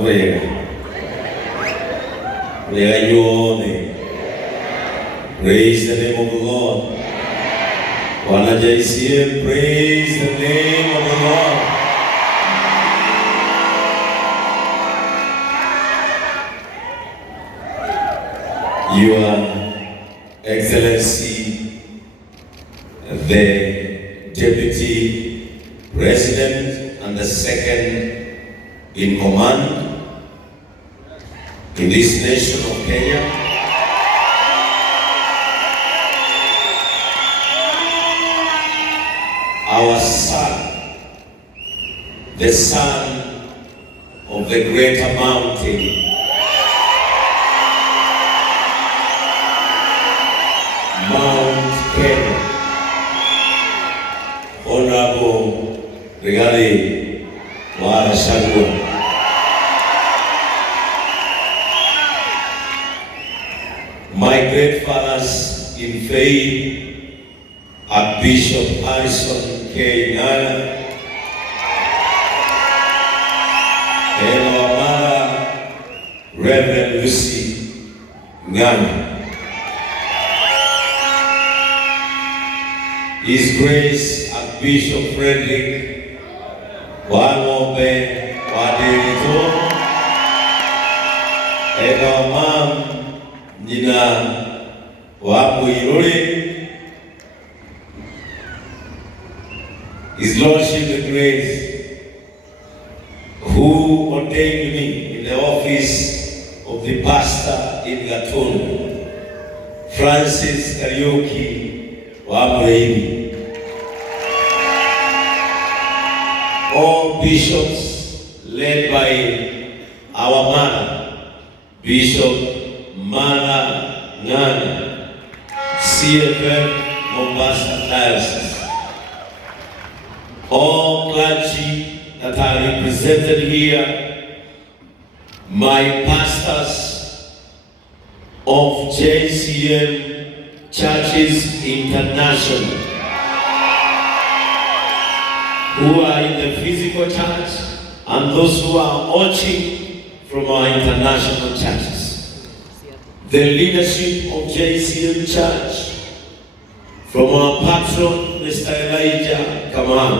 Praise the name of the Lord. Wana JCM, praise the name of the Lord. Your Excellency, the Deputy President and the second in command in this nation of Kenya, our son, the son of the greater mountain, Mount Kenya, Honorable Rigathi Gachagua. My great fathers in faith, Archbishop Harrison K. Ng'ang'a, and our mother, Reverend Lucy Ng'ang'a. His Grace Archbishop Frederick Wang'ombe Wadirito, and our mom, Nina Wamuiruri, His Lordship the Great, who ordained me in the office of the pastor in Gatundu, Francis Kariuki Wamreimi. All bishops led by our mother, Bishop Mara Ng'ang'a, CFM Mombasa Diocese. All clergy that are represented here, my pastors of JCM Churches International, who are in the physical church, and those who are watching from our international churches. The leadership of JCM Church, from our patron, Mr. Elijah Kamau,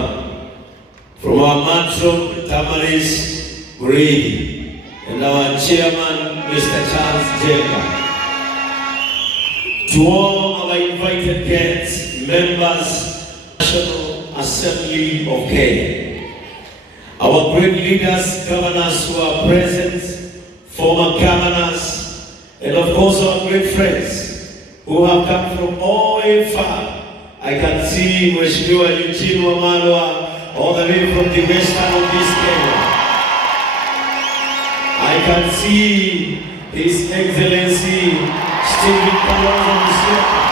from our matron, Tamaris Green, and our chairman, Mr. Charles Jenga. To all our invited guests, members, National Assembly of Kenya, our great leaders, governors who are present, former governors, and of course our great friends who have come from all way far. I can see Mheshimiwa Eugene Wamalwa all the way from the western of this Kenya. I can see His Excellency Stephen Kalonzo Musyoka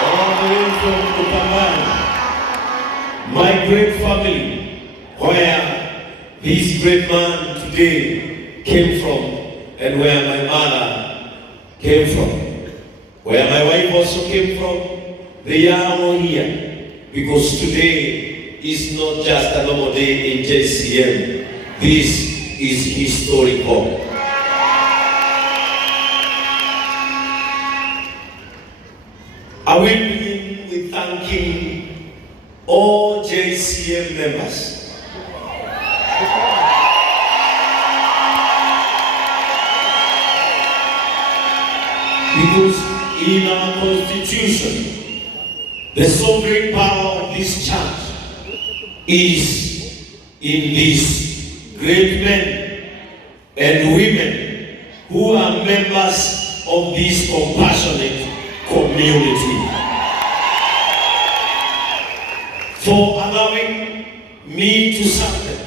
all the way from Ukambani. My great family, where this great man today came from, and where my mother came from, where my wife also came from. They are all here because today is not just a normal day in JCM. This is historical. I will begin with thanking all JCM members. Because in our constitution, the sovereign power of this church is in these great men and women who are members of this compassionate community, for allowing me to serve them,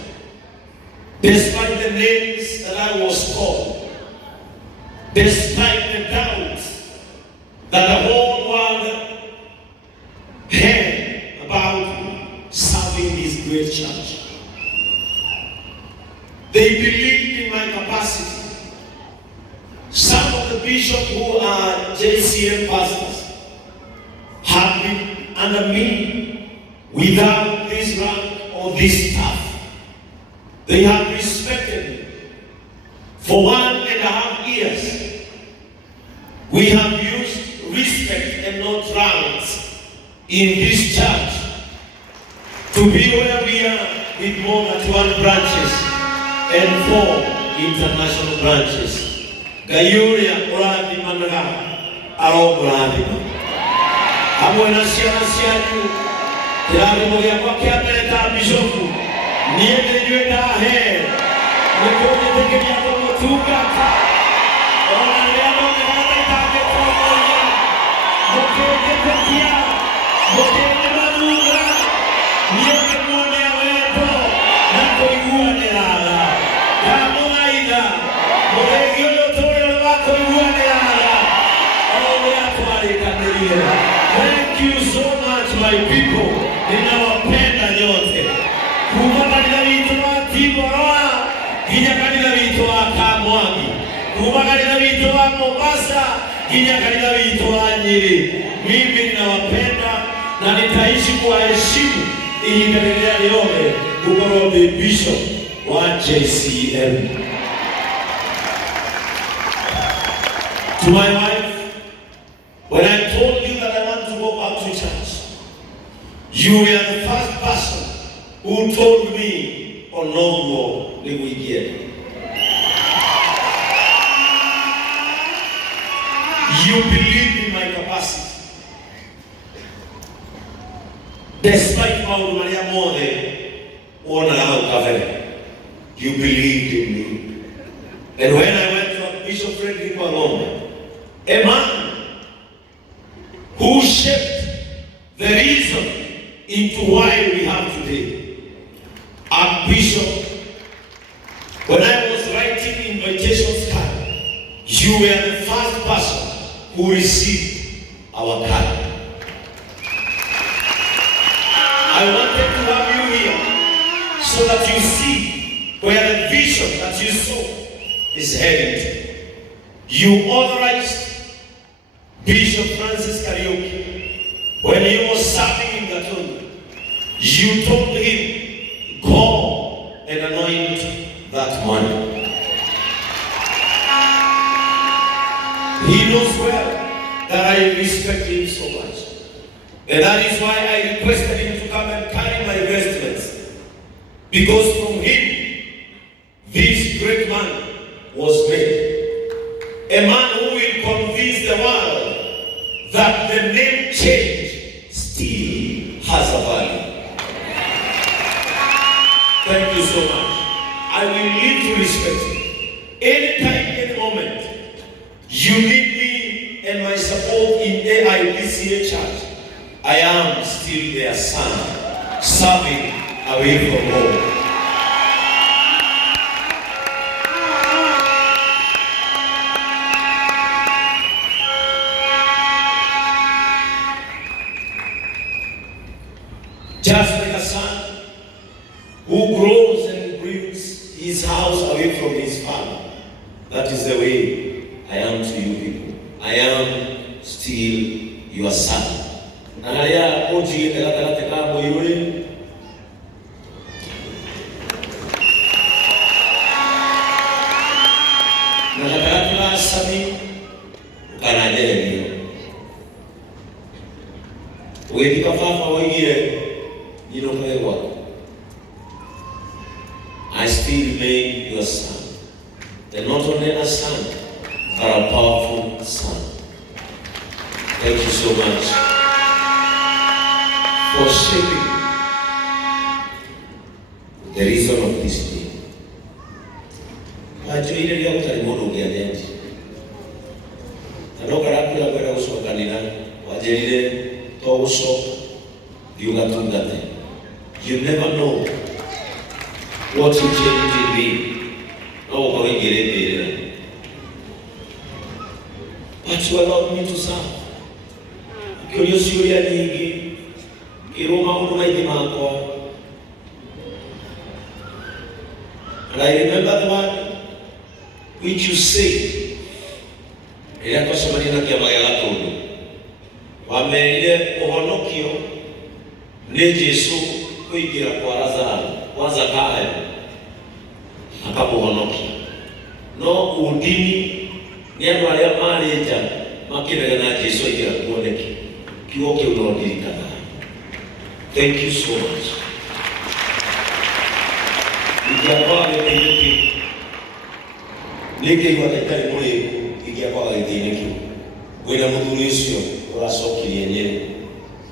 despite the names that I was called, despite the doubts that the whole world had about serving this great church. They believed in my capacity. Some of the bishops who are JCM pastors have been under me without this rank or this staff. They have respected For 1.5 years, we have used respect and not ranks in this church to be where we are with more than 1 branches and 4 international branches. Gayuria uradi managa aro uradi hamwe na ciana cianyu kĩrathimo gĩakwa kĩa mbere ta bishopu niĩ nĩnyuĩ ndahe nĩkũnjĩtĩkĩria kũmũtungata ona rĩrĩa mũnene itangĩtongoria mũkĩnjĩtĩkia mũkĩnyĩmathura niĩ ngĩmuonea wendo na kũiguanĩraga ndamũthaitha mũrĩgi ũyũ ũtũũrĩre wa kũiguanĩraga ũrĩa twarĩkanĩire. Thank you so much my people. Ninawapenda nyote. Kuma kanitha witũ wa Tiboroa nginya kanitha witũ wa Kamwangi, kuma kanitha witũ wa Mombasa nginya kanitha witũ wa Nyeri. Mimi ninawapenda na nitaishi kuwaheshimu ihinda rĩrĩa rĩothe gũkorwo ndĩ bishop wa JCM. To my wife, when I told you that I want to go back to church, you were the first person who told me, "Oh no, we will get." You believed in my capacity, despite maundu maria mothe wonaga ukavere. You believed in me, and when I went to Bishop Frederick Wang'ombe, a man who shaped the reason into why we have today. Bishop, when I was writing invitation card, you were the first person who received our card. I wanted to have you here so that you see where the vision that you saw is heading to. You authorized Bishop Francis Kariuki when he was serving in Gatundu. You told him, "Go and anoint that man." He knows well that I respect him so much, and that is why I requested him to come and carry my vestments, because from him this great man was made. A man who will convince the world that the name change still has a value. Thank you so much. I will live to respect you. Anytime, any moment, you need me and my support in AIPCA Church, I am still their son, serving away from home. Just like a son who grows and brings his house away from his father, that is the way I am to you people. I am still your son. Angalia oji gatagatĩ ka mũirũrĩ na gatagatĩ ka Sami kana Jeremia. Wĩthika baba woigire I still remain your son, and not only a son, but a powerful son. Thank you so much for shaping the reason of this day. Wajoireria gutari mundu ungiatheti anokarakira kwenda gucokanira wanjirire to gucoka thiugatungate. You never know what you change in me. No one will get it. But you allowed me to serve. Curious you are nyingi. Kiroma unumaiti mako. And I remember the one which you said. Ila kwa samani na kia magala kodo. Wameile uhonokio ne Jesu kuigira kwa Lazaro. Zakayo akamuhonokia no udini ni andu aria marija makinaga na Jesu igira kuoneki kiugo kiu no ndirikana. Thank you so much. Ikiakwaga gĩthĩ-inĩ kĩu nĩngĩigua ta itarĩ mũrĩku igiakwaga gĩthĩ-inĩ kĩu wĩna mũthuri ũcio ũracokirie Nyeri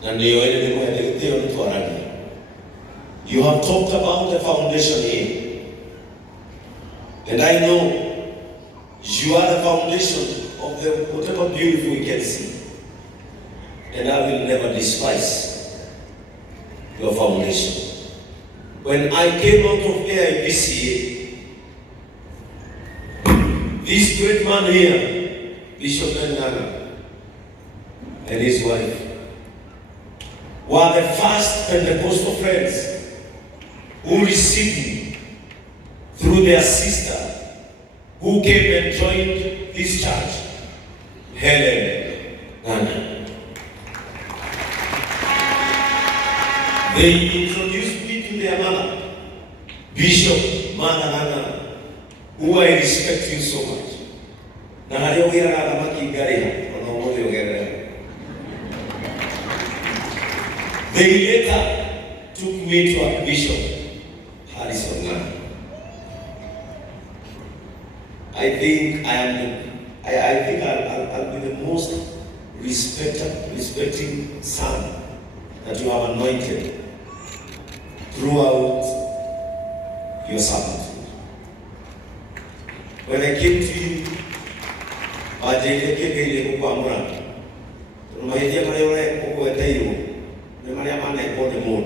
na nĩo ene nĩmwende gĩtĩo nĩtwaragia. You have talked about the foundation here, and I know you are the foundation of the whatever beautiful we can see, and I will never despise your foundation. When I came out of AIPCA, this great man here, Bishop Nangana, and his wife, were the first Pentecostal friends who received me through their sister who came and joined this church, Helen Nana. They introduced me to their mother, Bishop Mother Nana, who I respect you so much. They later took me to a Bishop Harrison Nana. I think I'll be the most respecting son that you have anointed throughout your servanthood. When I came to you, I did a Kukwamura. My dear Maria, Kukwatayu, the Maria Mana, the moon.